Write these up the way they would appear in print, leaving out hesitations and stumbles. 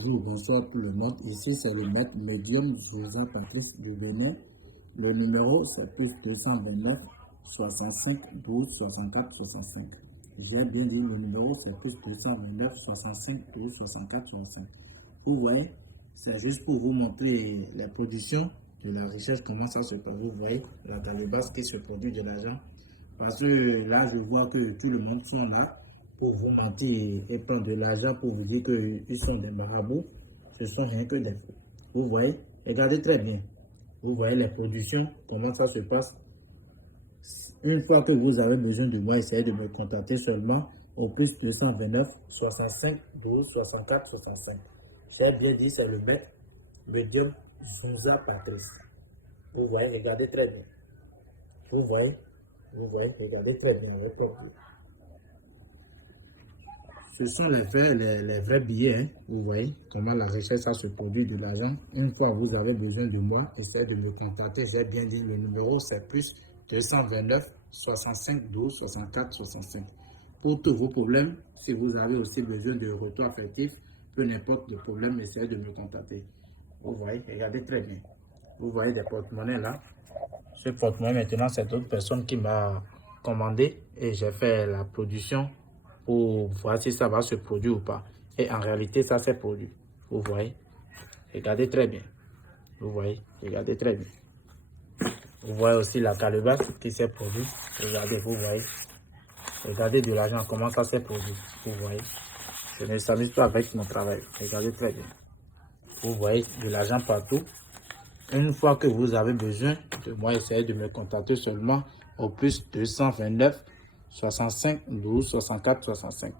bonjour, bonsoir tout le monde. Ici, c'est le maître médium Joseph Patrice du Bénin. Le numéro, c'est plus 229 65 12 64 65. J'ai bien dit le numéro, c'est plus 229 65 12 64 65. Vous voyez, c'est juste pour vous montrer les productions de la recherche, comment ça se passe. Vous voyez, là dans le bas, qui se produit de l'argent. Parce que là, je vois que tout le monde sont là pour vous mentir et prendre de l'argent pour vous dire qu'ils sont des marabouts. Ce sont rien que des fous. Vous voyez, regardez très bien. Vous voyez les productions, comment ça se passe. Une fois que vous avez besoin de moi, essayez de me contacter seulement au plus 229 65 12 64 65. J'ai bien dit, c'est le mec médium Zunza Patrice. Vous voyez, regardez très bien. Vous voyez, regardez très bien avec votre Dieu. Ce sont les vrais billets, hein. Vous voyez comment la recherche ça se produit de l'argent. Une fois vous avez besoin de moi, essayez de me contacter. J'ai bien dit le numéro, c'est plus 229 65 12 64 65. Pour tous vos problèmes, si vous avez aussi besoin de retour affectif, peu n'importe le problème, essayez de me contacter. Vous voyez, regardez très bien. Vous voyez des porte-monnaies là. Ce porte-monnaie maintenant, c'est d'autres personnes qui m'a commandé et j'ai fait la production pour voir si ça va se produire ou pas. Et en réalité, ça s'est produit. Vous voyez, regardez très bien. Vous voyez, regardez très bien. Vous voyez aussi la calebasse qui s'est produite. Regardez, vous voyez. Regardez de l'argent, comment ça s'est produit. Vous voyez. Je ne s'amuse pas avec mon travail. Regardez très bien. Vous voyez de l'argent partout. Une fois que vous avez besoin de moi, essayez de me contacter seulement au plus 229 65 12 64 65.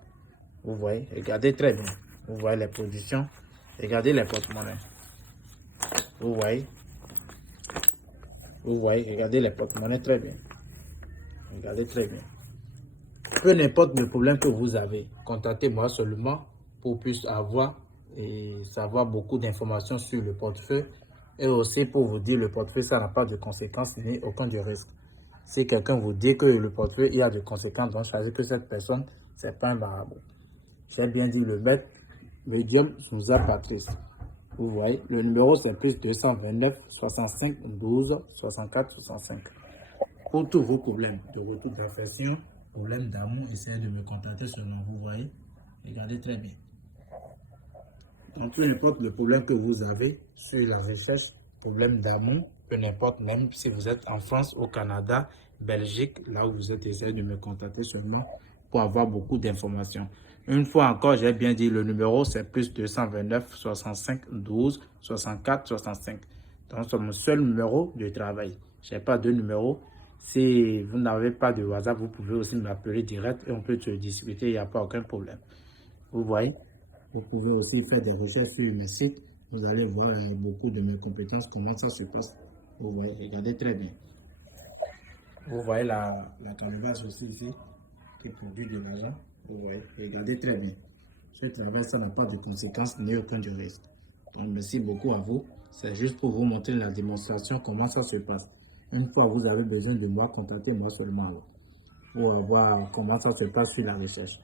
Vous voyez, regardez très bien. Vous voyez les productions. Regardez les porte-monnaies. Vous voyez. Vous voyez, regardez les porte-monnaies très bien. Regardez très bien. Peu n'importe le problème que vous avez, contactez-moi seulement pour plus avoir et savoir beaucoup d'informations sur le portefeuille. Et aussi pour vous dire le portefeuille, ça n'a pas de conséquences ni aucun de risque. Si quelqu'un vous dit que le portefeuille il y a de conséquences, donc choisissez que cette personne, c'est pas un marabout. J'ai bien dit le mec médium Souza Patrice. Vous voyez, le numéro c'est plus 229 65 12 64 65. Pour tous vos problèmes de retour d'infection, problèmes d'amour, essayez de me contacter seulement. Vous voyez, regardez très bien. Donc, peu importe le problème que vous avez sur la recherche, problème d'amour, peu importe, même si vous êtes en France, au Canada, Belgique, là où vous êtes, essayez de me contacter seulement pour avoir beaucoup d'informations. Une fois encore, j'ai bien dit le numéro, c'est plus 229 65 12 64 65. Donc, c'est mon seul numéro de travail. Je n'ai pas de numéro. Si vous n'avez pas de WhatsApp, vous pouvez aussi m'appeler direct et on peut se discuter, il n'y a pas aucun problème. Vous voyez? Vous pouvez aussi faire des recherches sur mes sites. Vous allez voir beaucoup de mes compétences, comment ça se passe. Vous voyez, regardez très bien. Vous voyez la calebasse aussi ici, qui produit de l'argent. Vous voyez, regardez très bien. Ce travail, ça n'a pas de conséquences ni aucun de risque. Donc, merci beaucoup à vous. C'est juste pour vous montrer la démonstration, comment ça se passe. Une fois vous avez besoin de moi, contactez-moi seulement pour voir comment ça se passe sur la recherche.